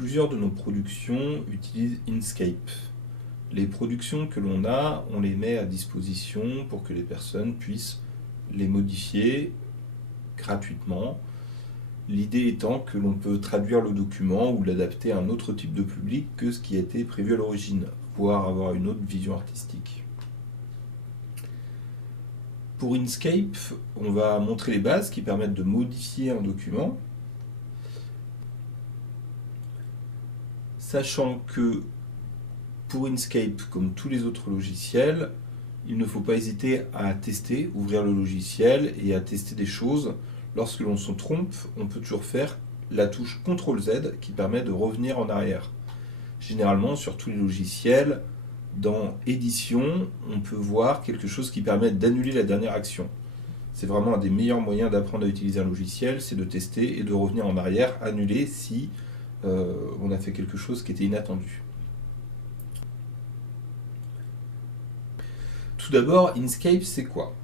Plusieurs de nos productions utilisent Inkscape. Les productions que l'on a, on les met à disposition pour que les personnes puissent les modifier gratuitement. L'idée étant que l'on peut traduire le document ou l'adapter à un autre type de public que ce qui a été prévu à l'origine, voire avoir une autre vision artistique. Pour Inkscape, on va montrer les bases qui permettent de modifier un document, sachant que pour Inkscape, comme tous les autres logiciels, il ne faut pas hésiter à tester, ouvrir le logiciel et à tester des choses. Lorsque l'on se trompe, on peut toujours faire la touche CTRL-Z qui permet de revenir en arrière. Généralement, sur tous les logiciels, dans Édition, on peut voir quelque chose qui permet d'annuler la dernière action. C'est vraiment un des meilleurs moyens d'apprendre à utiliser un logiciel, c'est de tester et de revenir en arrière, annuler si on a fait quelque chose qui était inattendu. Tout d'abord, Inkscape, c'est quoi?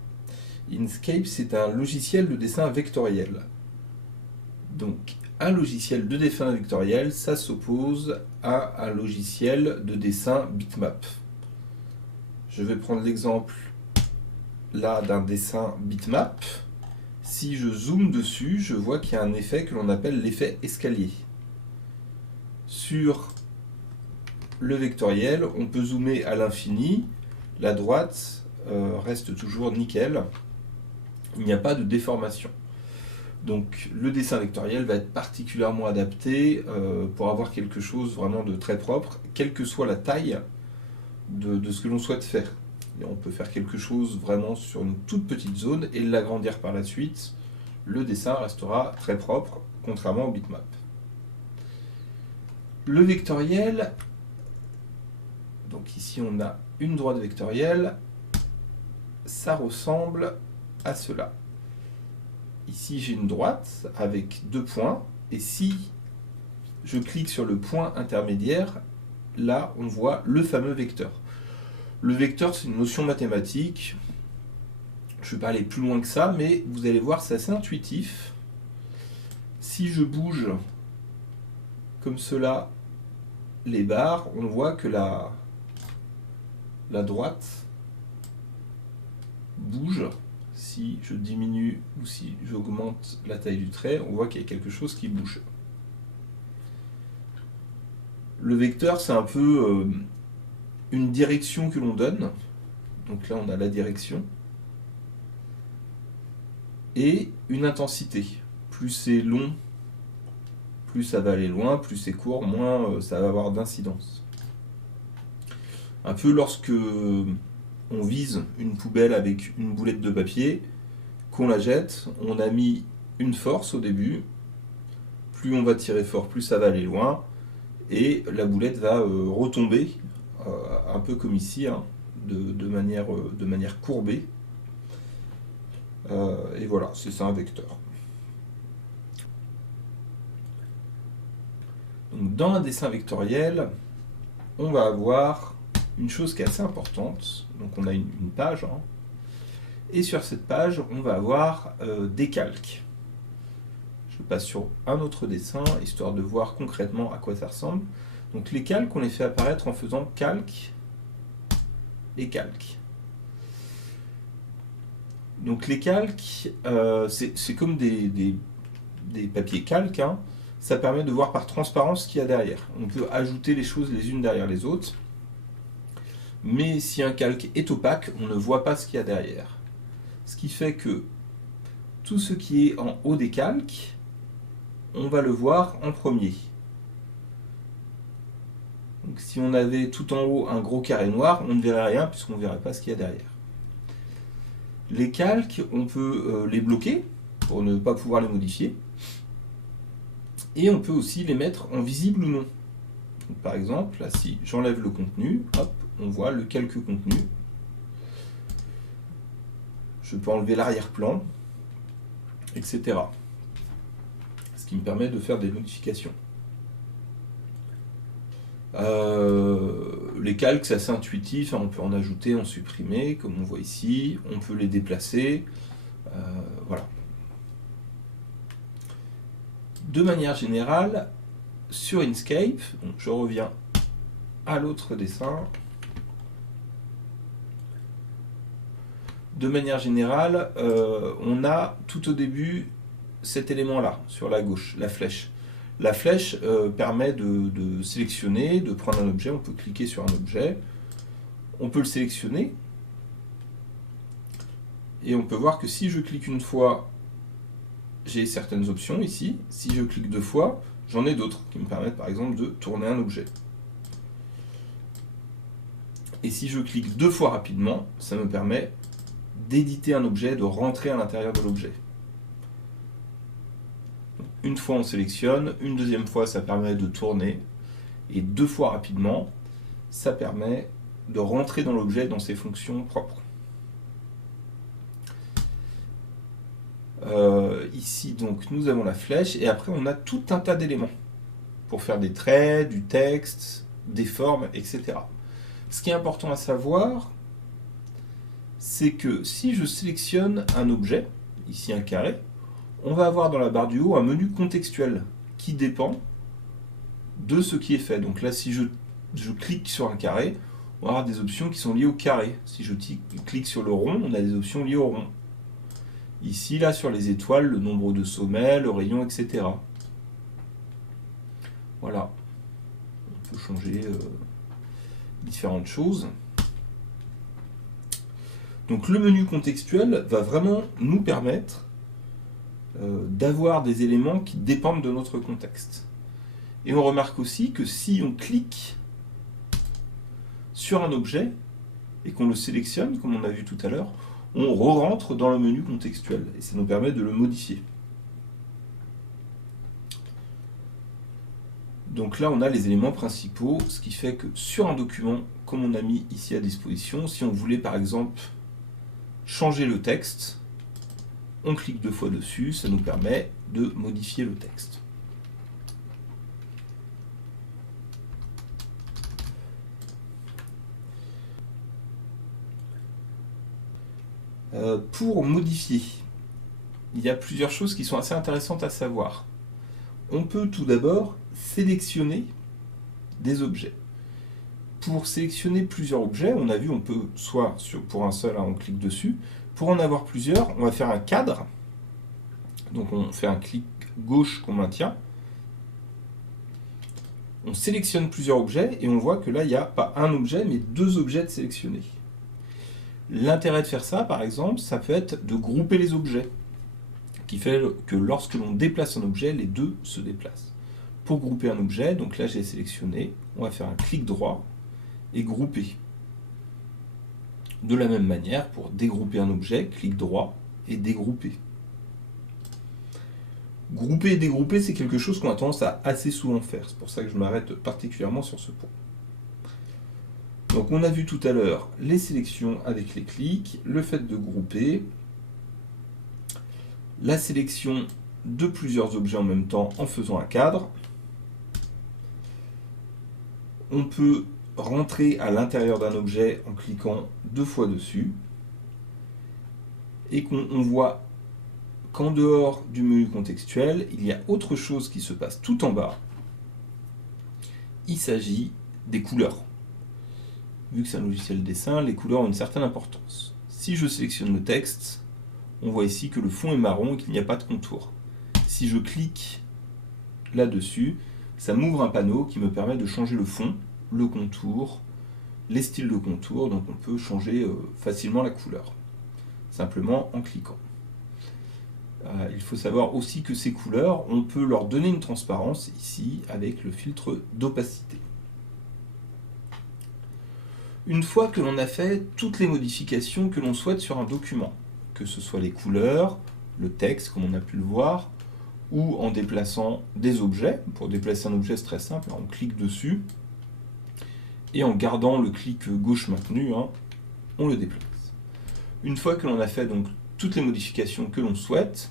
Inkscape, c'est un logiciel de dessin vectoriel. Donc, un logiciel de dessin vectoriel, ça s'oppose à un logiciel de dessin bitmap. Je vais prendre l'exemple là d'un dessin bitmap. Si je zoome dessus, je vois qu'il y a un effet que l'on appelle l'effet escalier. Sur le vectoriel, on peut zoomer à l'infini. La droite reste toujours nickel. Il n'y a pas de déformation. Donc le dessin vectoriel va être particulièrement adapté pour avoir quelque chose vraiment de très propre, quelle que soit la taille de ce que l'on souhaite faire. Et on peut faire quelque chose vraiment sur une toute petite zone et l'agrandir par la suite. Le dessin restera très propre, contrairement au bitmap. Le vectoriel, donc ici on a une droite vectorielle, ça ressemble à cela. Ici j'ai une droite avec deux points, et si je clique sur le point intermédiaire, là on voit le fameux vecteur. Le vecteur, c'est une notion mathématique, je ne vais pas aller plus loin que ça, mais vous allez voir, c'est assez intuitif. Si je bouge comme cela les barres, on voit que la droite bouge. Si je diminue ou si j'augmente la taille du trait, on voit qu'il y a quelque chose qui bouge. Le vecteur, c'est un peu une direction que l'on donne. Donc là, on a la direction. Et une intensité. Plus c'est long, plus ça va aller loin, plus c'est court, moins ça va avoir d'incidence. Un peu lorsque on vise une poubelle avec une boulette de papier, qu'on la jette, on a mis une force au début, plus on va tirer fort, plus ça va aller loin, et la boulette va retomber, un peu comme ici, hein, de manière courbée. Et voilà, c'est ça un vecteur. Donc, dans un dessin vectoriel, on va avoir une chose qui est assez importante. Donc on a une page, hein, et sur cette page, on va avoir des calques. Je passe sur un autre dessin, histoire de voir concrètement à quoi ça ressemble. Donc les calques, on les fait apparaître en faisant calque et calque. Donc les calques, c'est comme des papiers calques, hein. Ça permet de voir par transparence ce qu'il y a derrière. On peut ajouter les choses les unes derrière les autres. Mais si un calque est opaque, on ne voit pas ce qu'il y a derrière. Ce qui fait que tout ce qui est en haut des calques, on va le voir en premier. Donc si on avait tout en haut un gros carré noir, on ne verrait rien puisqu'on ne verrait pas ce qu'il y a derrière. Les calques, on peut les bloquer pour ne pas pouvoir les modifier. Et on peut aussi les mettre en visible ou non. Donc, par exemple, là, si j'enlève le contenu, hop, on voit le calque contenu. Je peux enlever l'arrière-plan, etc. Ce qui me permet de faire des modifications. Les calques, c'est assez intuitif, hein, on peut en ajouter, en supprimer, comme on voit ici, on peut les déplacer, voilà. De manière générale, sur Inkscape, donc je reviens à l'autre dessin. De manière générale, on a tout au début cet élément-là, sur la gauche, la flèche. La flèche permet de sélectionner, de prendre un objet. On peut cliquer sur un objet, on peut le sélectionner, et on peut voir que si je clique une fois, j'ai certaines options ici. Si je clique 2 fois, j'en ai d'autres qui me permettent par exemple de tourner un objet. Et si je clique 2 fois rapidement, ça me permet d'éditer un objet, de rentrer à l'intérieur de l'objet. Une fois on sélectionne, une deuxième fois ça permet de tourner, et 2 fois rapidement, ça permet de rentrer dans l'objet dans ses fonctions propres. Ici donc nous avons la flèche, et après on a tout un tas d'éléments pour faire des traits, du texte, des formes, etc. Ce qui est important à savoir, c'est que si je sélectionne un objet, ici un carré, on va avoir dans la barre du haut un menu contextuel qui dépend de ce qui est fait. Donc là, si je clique sur un carré, on va avoir des options qui sont liées au carré. Si je clique sur le rond, on a des options liées au rond. Ici, là, sur les étoiles, le nombre de sommets, le rayon, etc. Voilà. On peut changer différentes choses. Donc le menu contextuel va vraiment nous permettre d'avoir des éléments qui dépendent de notre contexte. Et on remarque aussi que si on clique sur un objet et qu'on le sélectionne, comme on a vu tout à l'heure, on re-rentre dans le menu contextuel et ça nous permet de le modifier. Donc là, on a les éléments principaux, ce qui fait que sur un document, comme on a mis ici à disposition, si on voulait par exemple changer le texte, on clique 2 fois dessus, ça nous permet de modifier le texte. Pour modifier, il y a plusieurs choses qui sont assez intéressantes à savoir. On peut tout d'abord sélectionner des objets. Pour sélectionner plusieurs objets, on a vu, on peut soit pour un seul, on clique dessus. Pour en avoir plusieurs, on va faire un cadre. Donc on fait un clic gauche qu'on maintient. On sélectionne plusieurs objets et on voit que là, il n'y a pas un objet, mais 2 objets de sélectionner. L'intérêt de faire ça, par exemple, ça peut être de grouper les objets, qui fait que lorsque l'on déplace un objet, les 2 se déplacent. Pour grouper un objet, donc là j'ai sélectionné, on va faire un clic droit et grouper. De la même manière, pour dégrouper un objet, clic droit et dégrouper. Grouper et dégrouper, c'est quelque chose qu'on a tendance à assez souvent faire. C'est pour ça que je m'arrête particulièrement sur ce point. Donc on a vu tout à l'heure les sélections avec les clics, le fait de grouper, la sélection de plusieurs objets en même temps en faisant un cadre. On peut rentrer à l'intérieur d'un objet en cliquant 2 fois dessus et qu'on voit qu'en dehors du menu contextuel, il y a autre chose qui se passe tout en bas. Il s'agit des couleurs. Vu que c'est un logiciel dessin, les couleurs ont une certaine importance. Si je sélectionne le texte, on voit ici que le fond est marron et qu'il n'y a pas de contour. Si je clique là-dessus, ça m'ouvre un panneau qui me permet de changer le fond, le contour, les styles de contour, donc on peut changer facilement la couleur, simplement en cliquant. Il faut savoir aussi que ces couleurs, on peut leur donner une transparence ici avec le filtre d'opacité. Une fois que l'on a fait toutes les modifications que l'on souhaite sur un document, que ce soit les couleurs, le texte comme on a pu le voir, ou en déplaçant des objets. Pour déplacer un objet, c'est très simple, on clique dessus, et en gardant le clic gauche maintenu, on le déplace. Une fois que l'on a fait donc toutes les modifications que l'on souhaite,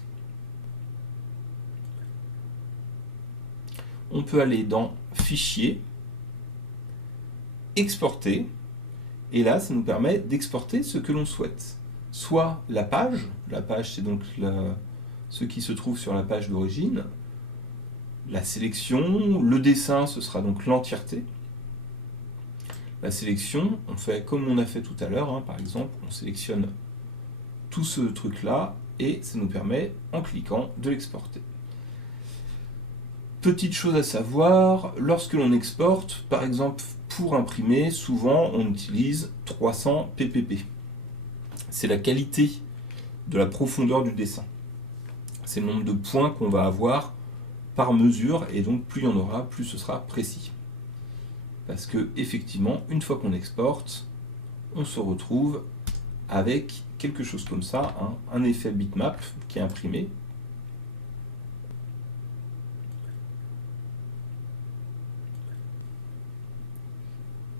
on peut aller dans Fichier, Exporter, et là, ça nous permet d'exporter ce que l'on souhaite. Soit la page c'est donc ce qui se trouve sur la page d'origine, la sélection. Le dessin, ce sera donc l'entièreté. La sélection, on fait comme on a fait tout à l'heure, hein, par exemple, on sélectionne tout ce truc-là et ça nous permet, en cliquant, de l'exporter. Petite chose à savoir, lorsque l'on exporte, par exemple pour imprimer, souvent on utilise 300 ppp. C'est la qualité de la profondeur du dessin. C'est le nombre de points qu'on va avoir par mesure, et donc plus il y en aura, plus ce sera précis. Parce que effectivement, une fois qu'on exporte, on se retrouve avec quelque chose comme ça, hein, un effet bitmap qui est imprimé.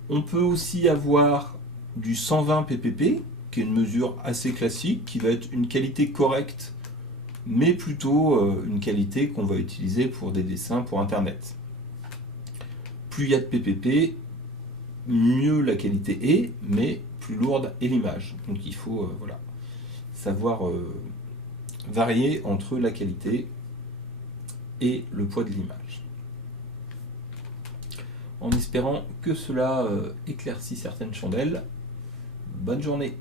On peut aussi avoir du 120 ppp, qui est une mesure assez classique, qui va être une qualité correcte, mais plutôt une qualité qu'on va utiliser pour des dessins pour Internet. Plus il y a de ppp, mieux la qualité est, mais plus lourde est l'image. Donc il faut voilà, savoir varier entre la qualité et le poids de l'image. En espérant que cela éclaircit certaines chandelles. Bonne journée.